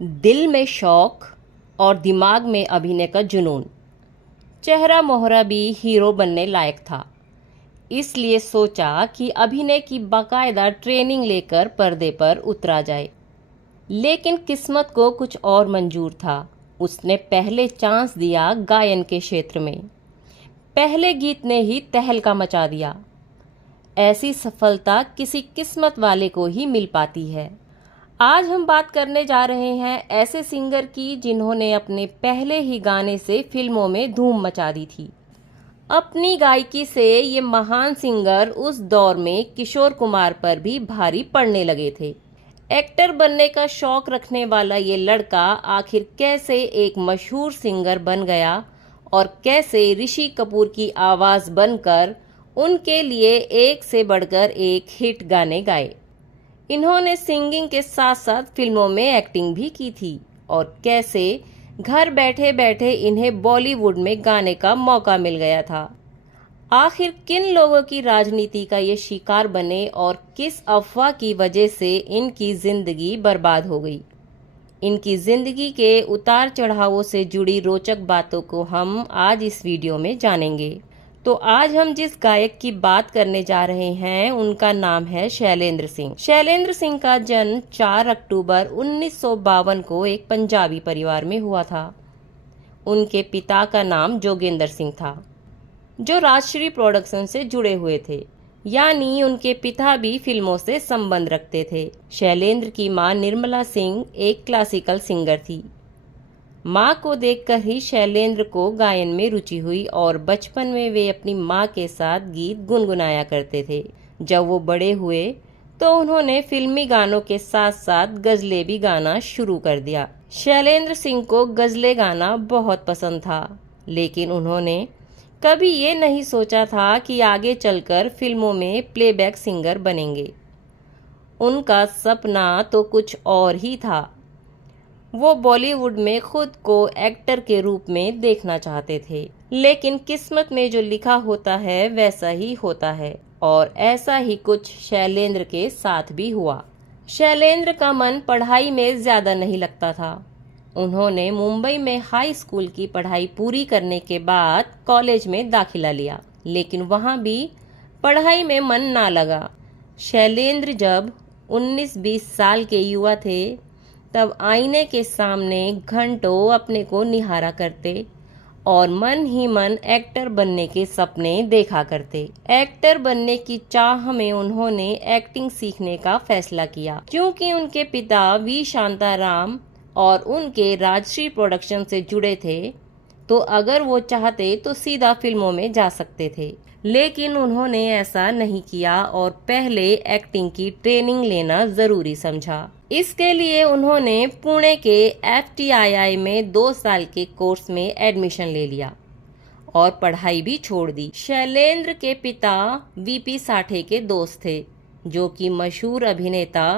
दिल में शौक और दिमाग में अभिनय का जुनून। चेहरा मोहरा भी हीरो बनने लायक था, इसलिए सोचा कि अभिनय की बाकायदा ट्रेनिंग लेकर पर्दे पर उतरा जाए। लेकिन किस्मत को कुछ और मंजूर था। उसने पहले चांस दिया गायन के क्षेत्र में। पहले गीत ने ही तहलका मचा दिया। ऐसी सफलता किसी किस्मत वाले को ही मिल पाती है। आज हम बात करने जा रहे हैं ऐसे सिंगर की जिन्होंने अपने पहले ही गाने से फिल्मों में धूम मचा दी थी। अपनी गायकी से ये महान सिंगर उस दौर में किशोर कुमार पर भी भारी पड़ने लगे थे। एक्टर बनने का शौक रखने वाला ये लड़का आखिर कैसे एक मशहूर सिंगर बन गया और कैसे ऋषि कपूर की आवाज बनकर उनके लिए एक से बढ़कर एक हिट गाने गाए। इन्होंने सिंगिंग के साथ साथ फिल्मों में एक्टिंग भी की थी और कैसे घर बैठे बैठे इन्हें बॉलीवुड में गाने का मौका मिल गया था। आखिर किन लोगों की राजनीति का ये शिकार बने और किस अफवाह की वजह से इनकी जिंदगी बर्बाद हो गई। इनकी जिंदगी के उतार चढ़ावों से जुड़ी रोचक बातों को हम आज इस वीडियो में जानेंगे। तो आज हम जिस गायक की बात करने जा रहे हैं उनका नाम है शैलेंद्र सिंह। शैलेंद्र सिंह का जन्म 4 अक्टूबर 1952 को एक पंजाबी परिवार में हुआ था। उनके पिता का नाम जोगेंद्र सिंह था, जो राजश्री प्रोडक्शन से जुड़े हुए थे, यानी उनके पिता भी फिल्मों से संबंध रखते थे। शैलेंद्र की मां निर्मला सिंह एक क्लासिकल सिंगर थी। माँ को देखकर ही शैलेंद्र को गायन में रुचि हुई और बचपन में वे अपनी माँ के साथ गीत गुनगुनाया करते थे। जब वो बड़े हुए तो उन्होंने फिल्मी गानों के साथ साथ गजलें भी गाना शुरू कर दिया। शैलेंद्र सिंह को गजलें गाना बहुत पसंद था, लेकिन उन्होंने कभी ये नहीं सोचा था कि आगे चलकर फिल्मों में प्लेबैक सिंगर बनेंगे। उनका सपना तो कुछ और ही था। वो बॉलीवुड में खुद को एक्टर के रूप में देखना चाहते थे, लेकिन किस्मत में जो लिखा होता है वैसा ही होता है और ऐसा ही कुछ शैलेंद्र के साथ भी हुआ। शैलेंद्र का मन पढ़ाई में ज्यादा नहीं लगता था। उन्होंने मुंबई में हाई स्कूल की पढ़ाई पूरी करने के बाद कॉलेज में दाखिला लिया, लेकिन वहां भी पढ़ाई में मन ना लगा। शैलेंद्र जब 19-20 साल के युवा थे तब आईने के सामने घंटों अपने को निहारा करते और मन ही मन एक्टर बनने के सपने देखा करते। एक्टर बनने की चाह में उन्होंने एक्टिंग सीखने का फैसला किया, क्योंकि उनके पिता वी शांताराम और उनके राजश्री प्रोडक्शन से जुड़े थे, तो अगर वो चाहते तो सीधा फिल्मों में जा सकते थे। लेकिन उन्होंने ऐसा नहीं किया और पहले एक्टिंग की ट्रेनिंग लेना जरूरी समझा। इसके लिए उन्होंने पुणे के FTII में 2 साल के कोर्स में एडमिशन ले लिया और पढ़ाई भी छोड़ दी। शैलेंद्र के पिता VP साठे के दोस्त थे, जो कि मशहूर अभिनेता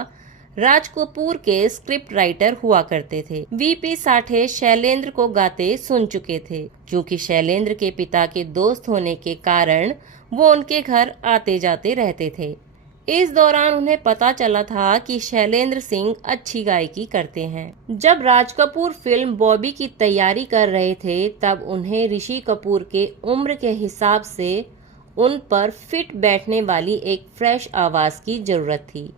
राज कपूर के स्क्रिप्ट राइटर हुआ करते थे। VP साठे शैलेंद्र को गाते सुन चुके थे। क्योंकि शैलेंद्र के पिता के दोस्त होने के कारण वो उनके घर आते जाते रहते थे। इस दौरान उन्हें पता चला था कि शैलेंद्र सिंह अच्छी गायकी करते हैं। जब राज कपूर फिल्म बॉबी की तैयारी कर रहे थे, तब उन्हें ऋषि कपूर के उम्र के हिसाब से उन पर फिट बैठने वाली एक फ्रेश आवाज की जरूरत थी।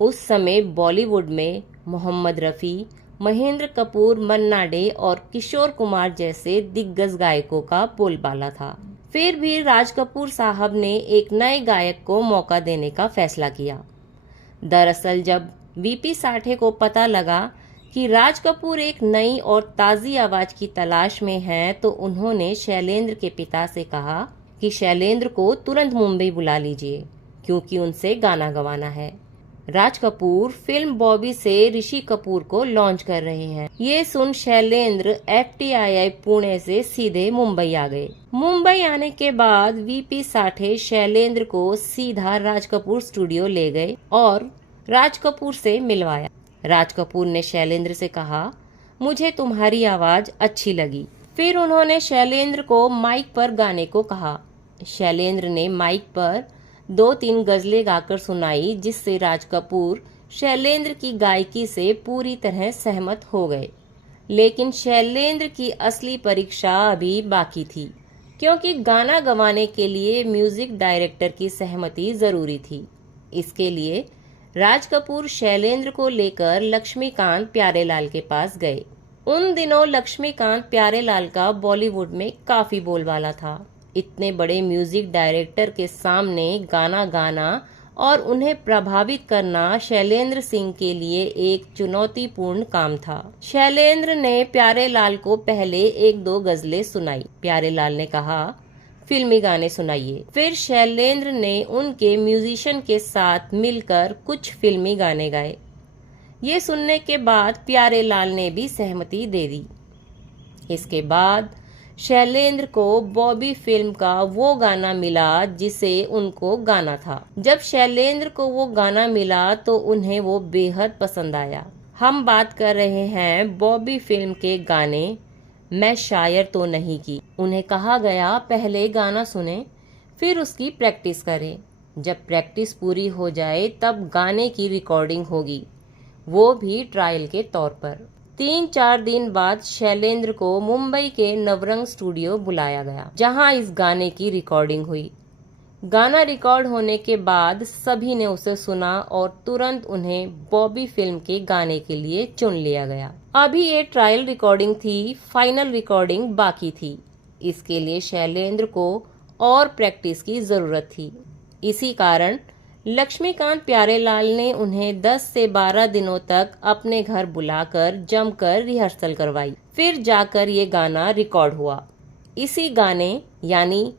उस समय बॉलीवुड में मोहम्मद रफ़ी, महेंद्र कपूर, मन्ना डे और किशोर कुमार जैसे दिग्गज गायकों का बोलबाला था। फिर भी राज कपूर साहब ने एक नए गायक को मौका देने का फैसला किया। दरअसल जब VP साठे को पता लगा कि राज कपूर एक नई और ताज़ी आवाज की तलाश में हैं, तो उन्होंने शैलेंद्र के पिता से कहा कि शैलेंद्र को तुरंत मुंबई बुला लीजिए, क्योंकि उनसे गाना गवाना है। राज कपूर फिल्म बॉबी से ऋषि कपूर को लॉन्च कर रहे हैं। ये सुन शैलेंद्र FTII पुणे से सीधे मुंबई आ गए। मुंबई आने के बाद VP साठे शैलेंद्र को सीधा राज कपूर स्टूडियो ले गए और राज कपूर से मिलवाया। राज कपूर ने शैलेंद्र से कहा, मुझे तुम्हारी आवाज अच्छी लगी। फिर उन्होंने शैलेंद्र को माइक पर गाने को कहा। शैलेंद्र ने माइक पर 2-3 गजलें गाकर सुनाई, जिससे राज कपूर शैलेंद्र की गायकी से पूरी तरह सहमत हो गए। लेकिन शैलेंद्र की असली परीक्षा अभी बाकी थी, क्योंकि गाना गवाने के लिए म्यूजिक डायरेक्टर की सहमति जरूरी थी। इसके लिए राज कपूर शैलेंद्र को लेकर लक्ष्मीकांत प्यारेलाल के पास गए। उन दिनों लक्ष्मीकांत प्यारेलाल का बॉलीवुड में काफी बोलबाला था। इतने बड़े म्यूजिक डायरेक्टर के सामने गाना गाना और उन्हें प्रभावित करना शैलेंद्र सिंह के लिए एक चुनौतीपूर्ण काम था। शैलेंद्र ने प्यारेलाल को पहले एक दो गजलें सुनाई। प्यारेलाल ने कहा, फिल्मी गाने सुनाइए। फिर शैलेंद्र ने उनके म्यूजिशियन के साथ मिलकर कुछ फिल्मी गाने गाए। ये सुनने के बाद प्यारेलाल ने भी सहमति दे दी। इसके बाद शैलेंद्र को बॉबी फिल्म का वो गाना मिला जिसे उनको गाना था। जब शैलेंद्र को वो गाना मिला तो उन्हें वो बेहद पसंद आया। हम बात कर रहे हैं बॉबी फिल्म के गाने मैं शायर तो नहीं की। उन्हें कहा गया, पहले गाना सुने, फिर उसकी प्रैक्टिस करें। जब प्रैक्टिस पूरी हो जाए तब गाने की रिकॉर्डिंग होगी, वो भी ट्रायल के तौर पर। 3-4 दिन बाद शैलेंद्र को मुंबई के नवरंग स्टूडियो बुलाया गया, जहां इस गाने की रिकॉर्डिंग हुई। गाना रिकॉर्ड होने के बाद सभी ने उसे सुना और तुरंत उन्हें बॉबी फिल्म के गाने के लिए चुन लिया गया। अभी ये ट्रायल रिकॉर्डिंग थी, फाइनल रिकॉर्डिंग बाकी थी। इसके लिए शैलेंद्र को और प्रैक्टिस की जरूरत थी। इसी कारण लक्ष्मीकांत प्यारेलाल ने उन्हें 10 से 12 दिनों तक अपने घर बुलाकर जमकर रिहर्सल करवाई। फिर जाकर ये गाना रिकॉर्ड हुआ। इसी गाने यानी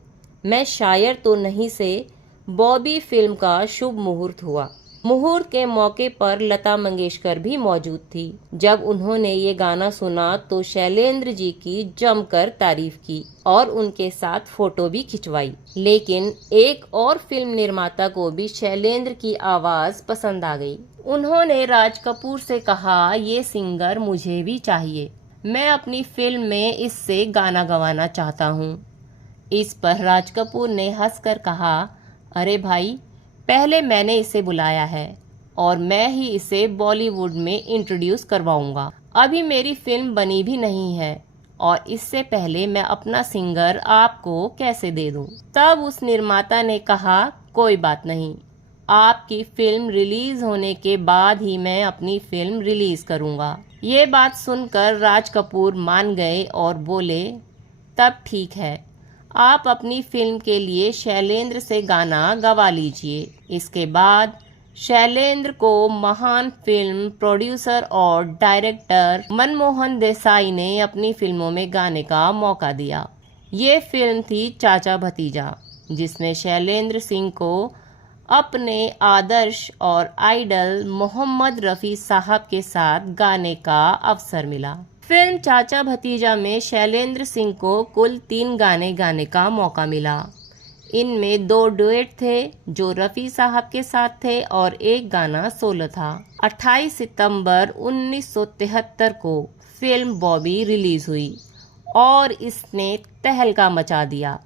मैं शायर तो नहीं से बॉबी फिल्म का शुभ मुहूर्त हुआ। मुहूर्त के मौके पर लता मंगेशकर भी मौजूद थी। जब उन्होंने ये गाना सुना तो शैलेंद्र जी की जमकर तारीफ की और उनके साथ फोटो भी खिंचवाई। लेकिन एक और फिल्म निर्माता को भी शैलेंद्र की आवाज पसंद आ गई। उन्होंने राज कपूर से कहा, ये सिंगर मुझे भी चाहिए, मैं अपनी फिल्म में इससे गाना गवाना चाहता हूँ। इस पर राज कपूर ने हंसकर कहा, अरे भाई, पहले मैंने इसे बुलाया है और मैं ही इसे बॉलीवुड में इंट्रोड्यूस करवाऊंगा। अभी मेरी फिल्म बनी भी नहीं है और इससे पहले मैं अपना सिंगर आपको कैसे दे दूं? तब उस निर्माता ने कहा, कोई बात नहीं, आपकी फिल्म रिलीज होने के बाद ही मैं अपनी फिल्म रिलीज करूंगा। ये बात सुनकर राज कपूर मान गए और बोले, तब ठीक है, आप अपनी फिल्म के लिए शैलेंद्र से गाना गवा लीजिए। इसके बाद शैलेंद्र को महान फिल्म प्रोड्यूसर और डायरेक्टर मनमोहन देसाई ने अपनी फिल्मों में गाने का मौका दिया। ये फिल्म थी चाचा भतीजा, जिसमें शैलेंद्र सिंह को अपने आदर्श और आइडल मोहम्मद रफ़ी साहब के साथ गाने का अवसर मिला। फिल्म चाचा भतीजा में शैलेंद्र सिंह को कुल 3 गाने गाने का मौका मिला। इनमें 2 डुएट थे जो रफ़ी साहब के साथ थे और एक गाना सोलो था। 28 सितंबर 1973 को फिल्म बॉबी रिलीज हुई और इसने तहलका मचा दिया।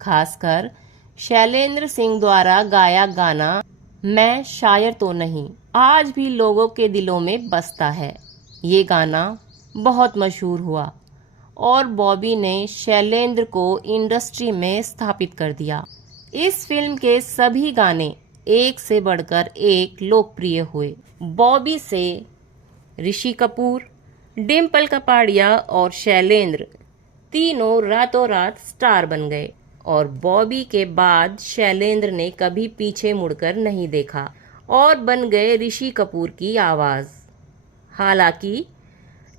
खासकर शैलेंद्र सिंह द्वारा गाया गाना मैं शायर तो नहीं आज भी लोगों के दिलों में बसता है। ये गाना बहुत मशहूर हुआ और बॉबी ने शैलेंद्र को इंडस्ट्री में स्थापित कर दिया। इस फिल्म के सभी गाने एक से बढ़कर एक लोकप्रिय हुए। बॉबी से ऋषि कपूर, डिम्पल कपाड़िया और शैलेंद्र तीनों रातों रात स्टार बन गए और बॉबी के बाद शैलेंद्र ने कभी पीछे मुड़कर नहीं देखा और बन गए ऋषि कपूर की आवाज़। हालांकि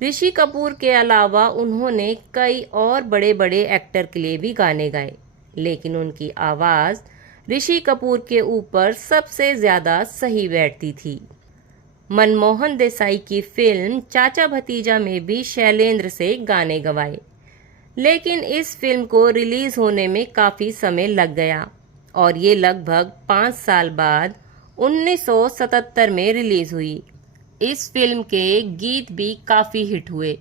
ऋषि कपूर के अलावा उन्होंने कई और बड़े बड़े एक्टर के लिए भी गाने गाए, लेकिन उनकी आवाज़ ऋषि कपूर के ऊपर सबसे ज़्यादा सही बैठती थी। मनमोहन देसाई की फिल्म चाचा भतीजा में भी शैलेंद्र से गाने गवाए, लेकिन इस फिल्म को रिलीज़ होने में काफ़ी समय लग गया और ये लगभग 5 साल बाद 1977 में रिलीज़ हुई। इस फिल्म के गीत भी काफ़ी हिट हुए,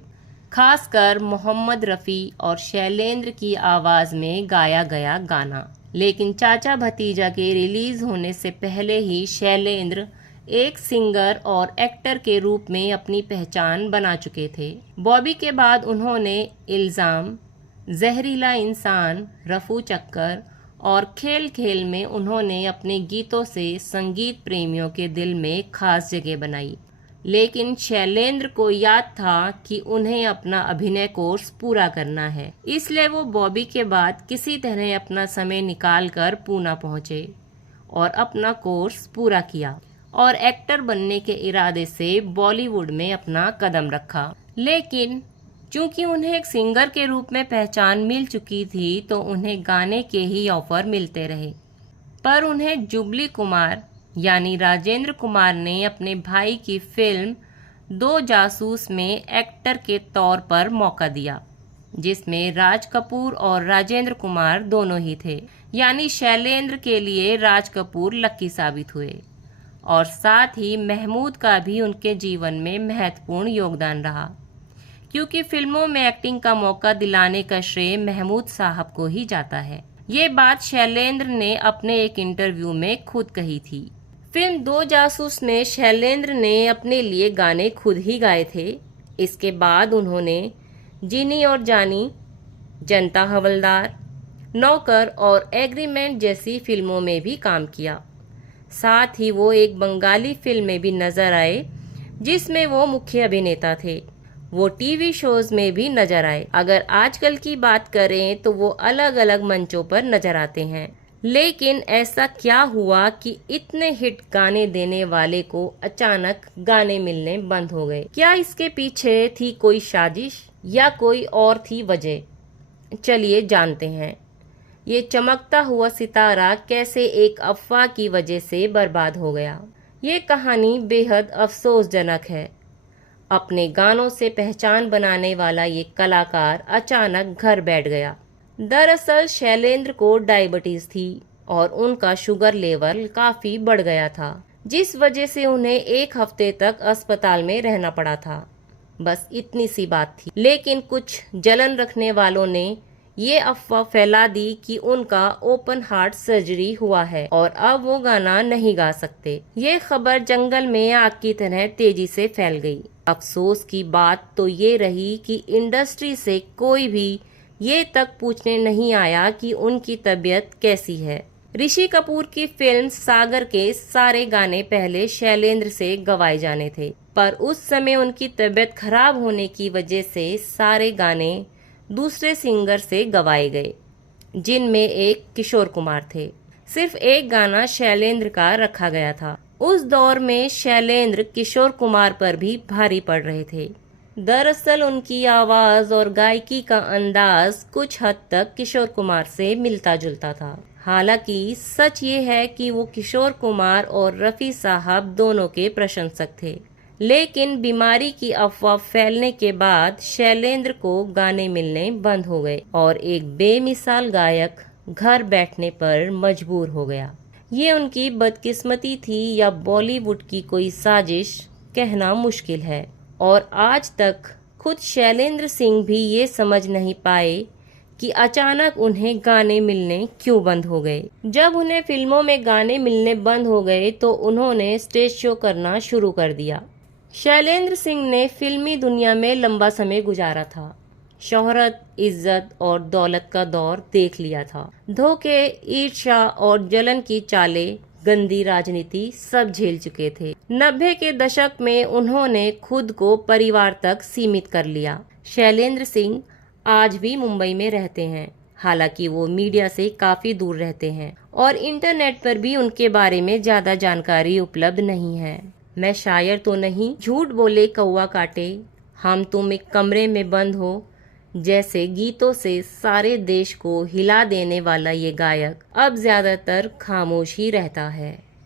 खासकर मोहम्मद रफ़ी और शैलेंद्र की आवाज़ में गाया गया गाना। लेकिन चाचा भतीजा के रिलीज़ होने से पहले ही शैलेंद्र एक सिंगर और एक्टर के रूप में अपनी पहचान बना चुके थे। बॉबी के बाद उन्होंने इल्ज़ाम, जहरीला इंसान, रफू चक्कर और खेल खेल में उन्होंने अपने गीतों से संगीत प्रेमियों के दिल में खास जगह बनाई। लेकिन शैलेंद्र को याद था कि उन्हें अपना अभिनय कोर्स पूरा करना है, इसलिए वो बॉबी के बाद किसी तरह अपना समय निकालकर पूना पहुंचे और अपना कोर्स पूरा किया और एक्टर बनने के इरादे से बॉलीवुड में अपना कदम रखा। लेकिन चूंकि उन्हें एक सिंगर के रूप में पहचान मिल चुकी थी तो उन्हें गाने के ही ऑफर मिलते रहे, पर उन्हें जुबली कुमार यानी राजेंद्र कुमार ने अपने भाई की फिल्म दो जासूस में एक्टर के तौर पर मौका दिया, जिसमें राज कपूर और राजेंद्र कुमार दोनों ही थे। यानी शैलेंद्र के लिए राज कपूर लकी साबित हुए और साथ ही महमूद का भी उनके जीवन में महत्वपूर्ण योगदान रहा, क्योंकि फिल्मों में एक्टिंग का मौका दिलाने का श्रेय महमूद साहब को ही जाता है। ये बात शैलेंद्र ने अपने एक इंटरव्यू में खुद कही थी। फिल्म दो जासूस में शैलेंद्र ने अपने लिए गाने खुद ही गाए थे। इसके बाद उन्होंने जीनी और जानी, जनता हवलदार, नौकर और एग्रीमेंट जैसी फिल्मों में भी काम किया। साथ ही वो एक बंगाली फिल्म में भी नजर आए जिसमें वो मुख्य अभिनेता थे। वो टीवी शोज में भी नजर आए। अगर आजकल की बात करें तो वो अलग अलग मंचों पर नजर आते हैं। लेकिन ऐसा क्या हुआ कि इतने हिट गाने देने वाले को अचानक गाने मिलने बंद हो गए? क्या इसके पीछे थी कोई साजिश या कोई और थी वजह? चलिए जानते हैं। ये चमकता हुआ सितारा कैसे एक अफवाह की वजह से बर्बाद हो गया। ये कहानी बेहद अफसोसजनक है। अपने गानों से पहचान बनाने वाला ये कलाकार अचानक घर बैठ गया। दरअसल शैलेंद्र को डायबिटीज थी और उनका शुगर लेवल काफी बढ़ गया था, जिस वजह से उन्हें एक हफ्ते तक अस्पताल में रहना पड़ा था। बस इतनी सी बात थी। लेकिन कुछ जलन रखने वालों ने ये अफवाह फैला दी कि उनका ओपन हार्ट सर्जरी हुआ है और अब वो गाना नहीं गा सकते। ये खबर जंगल में आग की तरह तेजी से फैल गई। अफसोस की बात तो ये रही कि इंडस्ट्री से कोई भी ये तक पूछने नहीं आया कि उनकी तबीयत कैसी है। ऋषि कपूर की फिल्म सागर के सारे गाने पहले शैलेंद्र से गवाए जाने थे, पर उस समय उनकी तबीयत खराब होने की वजह से सारे गाने दूसरे सिंगर से गवाए गए, जिनमें एक किशोर कुमार थे। सिर्फ एक गाना शैलेंद्र का रखा गया था। उस दौर में शैलेंद्र किशोर कुमार पर भी भारी पड़ रहे थे। दरअसल उनकी आवाज और गायकी का अंदाज कुछ हद तक किशोर कुमार से मिलता जुलता था। हालांकि सच ये है कि वो किशोर कुमार और रफी साहब दोनों के प्रशंसक थे। लेकिन बीमारी की अफवाह फैलने के बाद शैलेंद्र को गाने मिलने बंद हो गए और एक बेमिसाल गायक घर बैठने पर मजबूर हो गया। ये उनकी बदकिस्मती थी या बॉलीवुड की कोई साजिश, कहना मुश्किल है। और आज तक खुद शैलेंद्र सिंह भी ये समझ नहीं पाए कि अचानक उन्हें गाने मिलने क्यों बंद हो गए। जब उन्हें फिल्मों में गाने मिलने बंद हो गए तो उन्होंने स्टेज शो करना शुरू कर दिया। शैलेंद्र सिंह ने फिल्मी दुनिया में लंबा समय गुजारा था। शोहरत, इज्जत और दौलत का दौर देख लिया था। धोखे, ईर्ष्या और जलन की चालें, गंदी राजनीति सब झेल चुके थे। 90 के दशक में उन्होंने खुद को परिवार तक सीमित कर लिया। शैलेंद्र सिंह आज भी मुंबई में रहते हैं, हालांकि वो मीडिया से काफी दूर रहते हैं और इंटरनेट पर भी उनके बारे में ज्यादा जानकारी उपलब्ध नहीं है। मैं शायर तो नहीं, झूठ बोले कौवा काटे, हम तुम एक कमरे में बंद हो जैसे गीतों से सारे देश को हिला देने वाला ये गायक अब ज्यादातर खामोश ही रहता है।